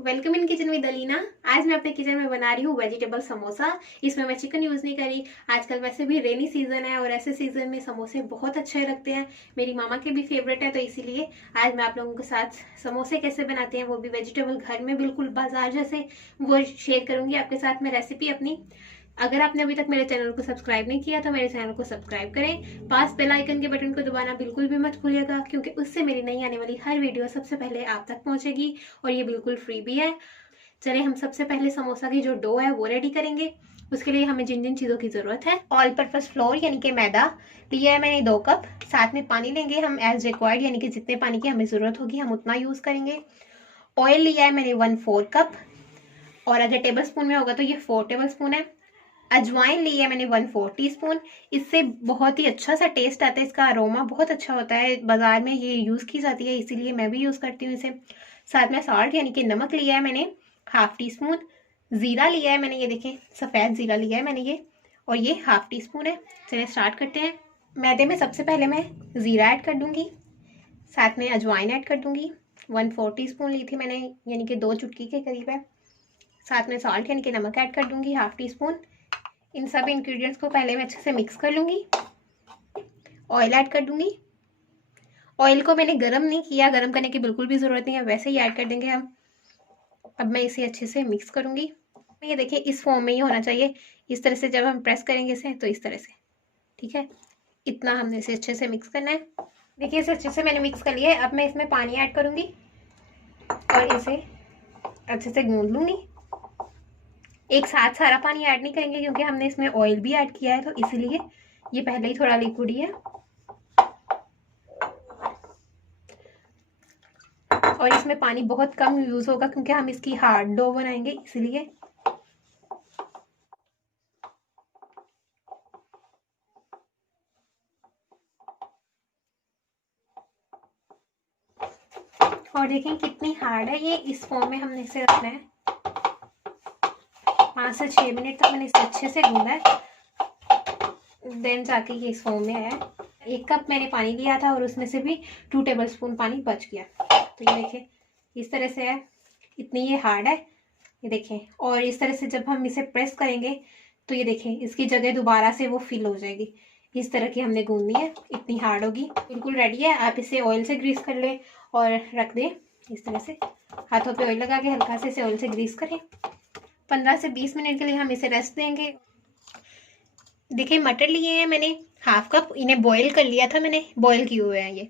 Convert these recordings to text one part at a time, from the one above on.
Welcome in kitchen with Alina. आज मैं अपने किचन में बना रही हूँ वेजिटेबल समोसा। इसमें मैं चिकन यूज नहीं करी। आजकल वैसे भी रेनी सीजन है और ऐसे सीजन में समोसे बहुत अच्छे लगते हैं। मेरी मामा के भी फेवरेट है, तो इसीलिए आज मैं आप लोगों के साथ समोसे कैसे बनाते हैं, वो भी वेजिटेबल घर में बिल्कुल बाजार जैसे, वो शेयर करूंगी आपके साथ मैं रेसिपी अपनी। अगर आपने अभी तक मेरे चैनल को सब्सक्राइब नहीं किया तो मेरे चैनल को सब्सक्राइब करें। पास बेल आइकन के बटन को दबाना बिल्कुल भी मत भूलिएगा, क्योंकि उससे मेरी नई आने वाली हर वीडियो सबसे पहले आप तक पहुंचेगी और ये बिल्कुल फ्री भी है। चलिए हम सबसे पहले समोसा की जो डो है वो रेडी करेंगे। उसके लिए हमें जिन जिन चीजों की जरूरत है, ऑल पर्पस फ्लोर यानी कि मैदा लिया है मैंने 2 कप। साथ में पानी लेंगे हम एज रिक्वायर्ड, यानी कि जितने पानी की हमें जरूरत होगी हम उतना यूज करेंगे। ऑयल लिया है मैंने 1/4 कप, और अगर टेबल स्पून में होगा तो ये 4 टेबल स्पून है। अजवाइन ली है मैंने 1/4 टीस्पून। इससे बहुत ही अच्छा सा टेस्ट आता है, इसका अरोमा बहुत अच्छा होता है, बाजार में ये यूज की जाती है, इसीलिए मैं भी यूज करती हूँ इसे। साथ में सॉल्ट यानी कि नमक लिया है मैंने 1/2 टीस्पून। जीरा लिया है मैंने, ये देखें सफेद जीरा लिया है मैंने ये, और ये 1/2 टीस्पून है। चलिए स्टार्ट करते हैं। मैदे में सबसे पहले मैं जीरा ऐड कर दूंगी, साथ में अजवाइन ऐड कर दूंगी। 1/4 टीस्पून ली थी मैंने, यानी कि 2 चुटकी के करीब है। साथ में सॉल्ट यानी कि नमक ऐड कर दूंगी 1/2 टीस्पून। इन सब इंग्रेडिएंट्स को पहले मैं अच्छे से मिक्स कर लूंगी। ऑयल ऐड कर दूंगी। ऑयल को मैंने गरम नहीं किया, गरम करने की बिल्कुल भी जरूरत नहीं है, वैसे ही ऐड कर देंगे हम। अब मैं इसे अच्छे से मिक्स करूंगी। ये देखिए इस फॉर्म में ही होना चाहिए, इस तरह से जब हम प्रेस करेंगे इसे तो इस तरह से, ठीक है। इतना हमने इसे अच्छे से मिक्स करना है। देखिए इसे अच्छे से मैंने मिक्स कर लिया है। अब मैं इसमें पानी ऐड करूंगी और इसे अच्छे से गूंद लूंगी। एक साथ सारा पानी ऐड नहीं करेंगे, क्योंकि हमने इसमें ऑयल भी ऐड किया है, तो इसीलिए ये पहले ही थोड़ा लिक्विड ही है। और इसमें पानी बहुत कम यूज होगा, क्योंकि हम इसकी हार्ड डो बनाएंगे, इसलिए। और देखें कितनी हार्ड है ये। इस फॉर्म में हमने इसे रखना है। 5 से 6 मिनट तक मैंने इसे अच्छे से गूंदा है, देन जाके ये इस फॉर्म में आया। 1 कप मैंने पानी लिया था और उसमें से भी 2 टेबल स्पून पानी बच गया। तो ये देखिए इस तरह से है, इतनी ये हार्ड है, ये देखें। और इस तरह से जब हम इसे प्रेस करेंगे तो ये देखें इसकी जगह दोबारा से वो फिल हो जाएगी। इस तरह की हमने गूंदनी है, इतनी हार्ड होगी। बिल्कुल रेडी है। आप इसे ऑयल से ग्रीस कर लें और रख दें इस तरह से, हाथों पे ऑयल लगा के हल्का से इसे ऑयल से ग्रीस करें। 15 से 20 मिनट के लिए हम इसे रेस्ट देंगे। देखिए मटर लिए हैं मैंने 1/2 कप, इन्हें बॉईल कर लिया था मैंने, बॉईल किए हुए हैं ये।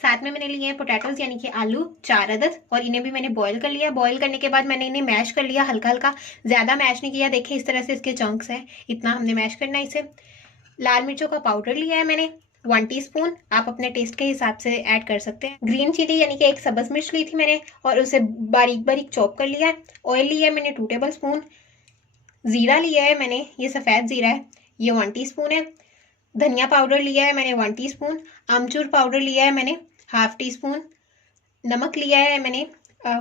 साथ में मैंने लिए हैं पोटैटोज यानी कि आलू 4 अदद, और इन्हें भी मैंने बॉईल कर लिया। बॉईल करने के बाद मैंने इन्हें मैश कर लिया हल्का हल्का, ज्यादा मैश नहीं किया। देखिए इस तरह से इसके चंक्स हैं, इतना हमने मैश करना है इसे। लाल मिर्चों का पाउडर लिया है मैंने 1 टीस्पून, आप अपने टेस्ट के हिसाब से ऐड कर सकते हैं। ग्रीन चिली यानी कि 1 सब्ज मिर्च ली थी मैंने और उसे बारीक बारीक चॉप कर लिया है। ऑयल लिया है मैंने 2 टेबल स्पून। जीरा लिया है मैंने, ये सफेद जीरा है, ये 1 टीस्पून है। धनिया पाउडर लिया है मैंने 1 टीस्पून। आमचूर पाउडर लिया है मैंने 1/2 टीस्पून। नमक लिया है मैंने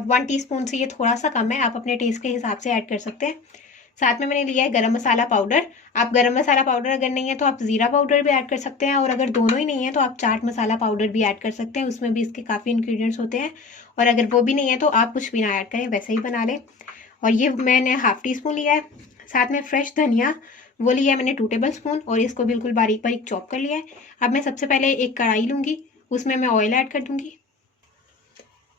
1 टीस्पून से ये थोड़ा सा कम है, आप अपने टेस्ट के हिसाब से ऐड कर सकते हैं। साथ में मैंने लिया है गरम मसाला पाउडर। आप गरम मसाला पाउडर अगर नहीं है तो आप जीरा पाउडर भी ऐड कर सकते हैं, और अगर दोनों ही नहीं है तो आप चाट मसाला पाउडर भी ऐड कर सकते हैं, उसमें भी इसके काफ़ी इंग्रेडिएंट्स होते हैं। और अगर वो भी नहीं है तो आप कुछ भी ना ऐड करें, वैसे ही बना लें। और ये मैंने 1/2 टीस्पून लिया है। साथ में फ्रेश धनिया वो लिया है मैंने 2 टेबल स्पून, और इसको बिल्कुल बारीक बारीक चॉप कर लिया है। अब मैं सबसे पहले एक कढ़ाई लूंगी, उसमें मैं ऑयल ऐड कर दूंगी।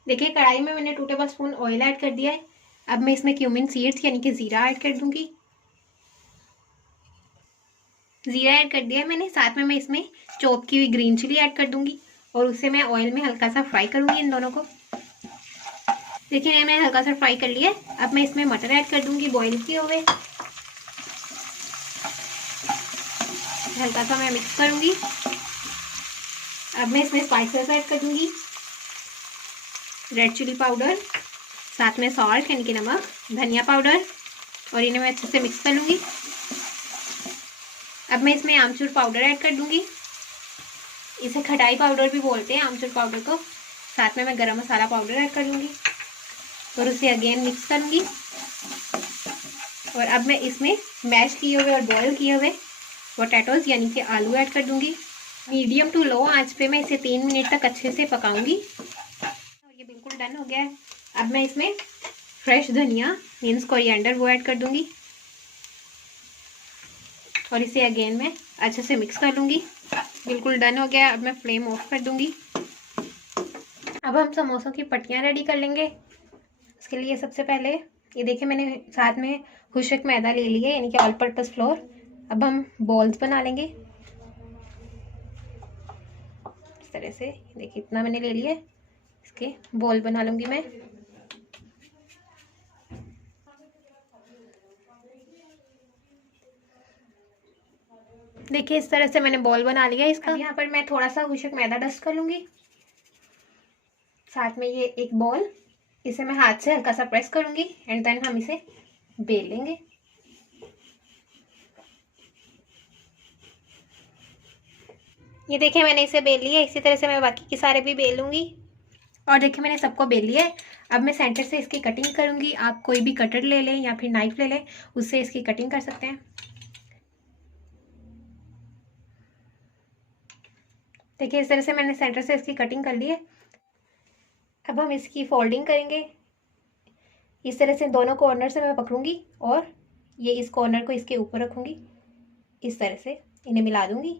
देखिए कढ़ाई में मैंने 2 टेबल स्पून ऑयल ऐड कर दिया है। अब मैं इसमें क्यूमिन सीड्स यानी कि जीरा ऐड कर दूंगी। जीरा ऐड कर दिया है मैंने। साथ में मैं इसमें चॉप की हुई ग्रीन चिली ऐड कर दूंगी, और उसे मैं ऑयल में हल्का सा फ्राई करूंगी इन दोनों को। देखिए मैंने हल्का सा फ्राई कर लिया। अब मैं इसमें मटर ऐड कर दूंगी बॉईल किए हुए, हल्का सा मैं मिक्स करूंगी। अब मैं इसमें स्पाइसेस ऐड कर दूंगी, रेड चिली पाउडर, साथ में सॉल्ट यानी कि नमक, धनिया पाउडर, और इन्हें मैं अच्छे से मिक्स कर लूंगी। अब मैं इसमें आमचूर पाउडर ऐड कर दूंगी, इसे खटाई पाउडर भी बोलते हैं आमचूर पाउडर को। साथ में मैं गरम मसाला पाउडर ऐड कर दूंगी और उसे अगेन मिक्स करूंगी। और अब मैं इसमें मैश किए हुए और बॉयल किए हुए पोटैटोज यानी कि आलू ऐड कर दूंगी। मीडियम टू लो आंच पे मैं इसे 3 मिनट तक अच्छे से पकाऊंगी। और ये बिल्कुल डन हो गया है। अब मैं इसमें फ्रेश धनिया मीन्स कोरिएंडर वो ऐड कर दूंगी और इसे अगेन मैं अच्छे से मिक्स कर लूँगी। बिल्कुल डन हो गया। अब मैं फ्लेम ऑफ कर दूंगी। अब हम समोसों की पट्टियाँ रेडी कर लेंगे। इसके लिए सबसे पहले ये देखिए मैंने साथ में खुशक मैदा ले लिया यानी कि ऑल पर्पस फ्लोर। अब हम बॉल्स बना लेंगे इस तरह से। देखिए इतना मैंने ले लिया, इसके बॉल बना लूँगी मैं। देखिए इस तरह से मैंने बॉल बना लिया इसका। यहाँ पर मैं थोड़ा सा खुशक मैदा डस्ट कर लूँगी। साथ में ये एक बॉल, इसे मैं हाथ से हल्का सा प्रेस करूँगी एंड देन हम इसे बेल लेंगे। ये देखिए मैंने इसे बेल लिया। इसी तरह से मैं बाकी के सारे भी बेल लूँगी। और देखिए मैंने सबको बेल लिया है। अब मैं सेंटर से इसकी कटिंग करूँगी। आप कोई भी कटर ले लें या फिर नाइफ ले लें, उससे इसकी कटिंग कर सकते हैं। देखिए इस तरह से मैंने सेंटर से इसकी कटिंग कर ली है। अब हम इसकी फोल्डिंग करेंगे। इस तरह से दोनों कॉर्नर से मैं पकड़ूंगी और ये इस कॉर्नर को इसके ऊपर रखूंगी। इस तरह से इन्हें मिला दूंगी।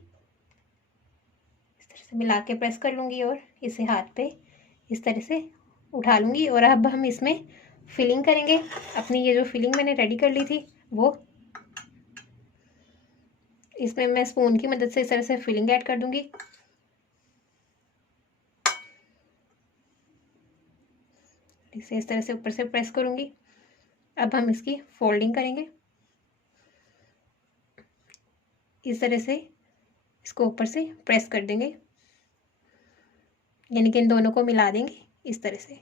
इस तरह से मिला के प्रेस कर लूँगी और इसे हाथ पे इस तरह से उठा लूँगी। और अब हम इसमें फिलिंग करेंगे। अपनी ये जो फिलिंग मैंने रेडी कर ली थी वो इसमें मैं स्पून की मदद से इस तरह से फिलिंग ऐड कर दूंगी। इसे इस तरह से ऊपर से प्रेस करूंगी। अब हम इसकी फोल्डिंग करेंगे। इस तरह से इसको ऊपर से प्रेस कर देंगे यानी कि इन दोनों को मिला देंगे इस तरह से।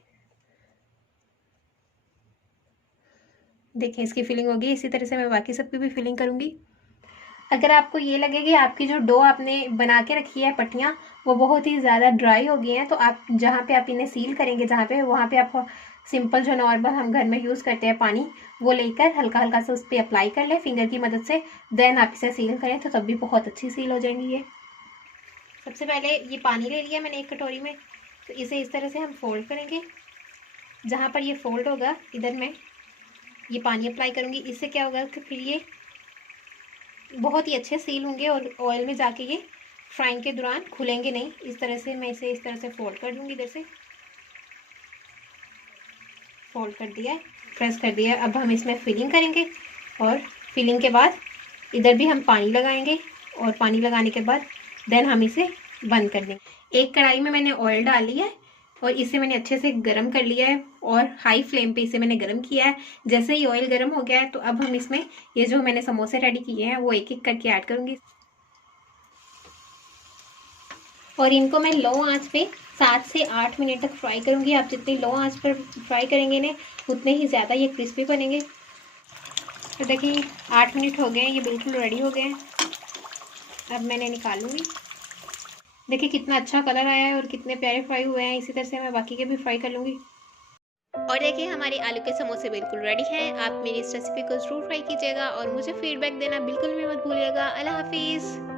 देखिए इसकी फिलिंग होगी। इसी तरह से मैं बाकी सबकी भी फिलिंग करूंगी। अगर आपको ये लगे कि आपकी जो डो आपने बना के रखी है पट्टियाँ वो बहुत ही ज़्यादा ड्राई हो गई हैं, तो आप जहाँ पे आप इन्हें सील करेंगे जहाँ पे, वहाँ पे आप सिंपल जो नॉर्मल हम घर में यूज़ करते हैं पानी, वो लेकर हल्का हल्का सा उस पर अप्लाई कर लें फिंगर की मदद से। देन आप इसे सील करें तो तब भी बहुत अच्छी सील हो जाएंगी ये। सबसे पहले ये पानी ले लिया मैंने एक कटोरी में, तो इसे इस तरह से हम फोल्ड करेंगे। जहाँ पर ये फोल्ड होगा इधर मैं ये पानी अप्लाई करूँगी। इससे क्या होगा कि फिर ये बहुत ही अच्छे सील होंगे और ऑयल में जाके ये फ्राइंग के दौरान खुलेंगे नहीं। इस तरह से मैं इसे इस तरह से फोल्ड कर दूंगी। इधर से फोल्ड कर दिया है, प्रेस कर दिया है। अब हम इसमें फिलिंग करेंगे और फिलिंग के बाद इधर भी हम पानी लगाएंगे और पानी लगाने के बाद देन हम इसे बंद कर देंगे। एक कढ़ाई में मैंने ऑयल डाल लिया है और इसे मैंने अच्छे से गर्म कर लिया है और हाई फ्लेम पे इसे मैंने गर्म किया है। जैसे ही ऑयल गर्म हो गया है तो अब हम इसमें ये जो मैंने समोसे रेडी किए हैं वो एक एक करके ऐड करूंगी और इनको मैं लो आंच पे 7 से 8 मिनट तक फ्राई करूंगी। आप जितनी लो आंच पर फ्राई करेंगे इन्हें उतने ही ज़्यादा ये क्रिस्पी बनेंगे। तो देखिए 8 मिनट हो गए हैं, ये बिल्कुल रेडी हो गए हैं। अब मैंने निकालूंगी। देखिए कितना अच्छा कलर आया है और कितने प्यारे फ्राई हुए हैं। इसी तरह से मैं बाकी के भी फ्राई कर लूँगी। और देखिए हमारे आलू के समोसे बिल्कुल रेडी हैं। आप मेरी इस रेसिपी को ज़रूर ट्राई कीजिएगा और मुझे फीडबैक देना बिल्कुल भी मत भूलिएगा। अल्लाह हाफिज़।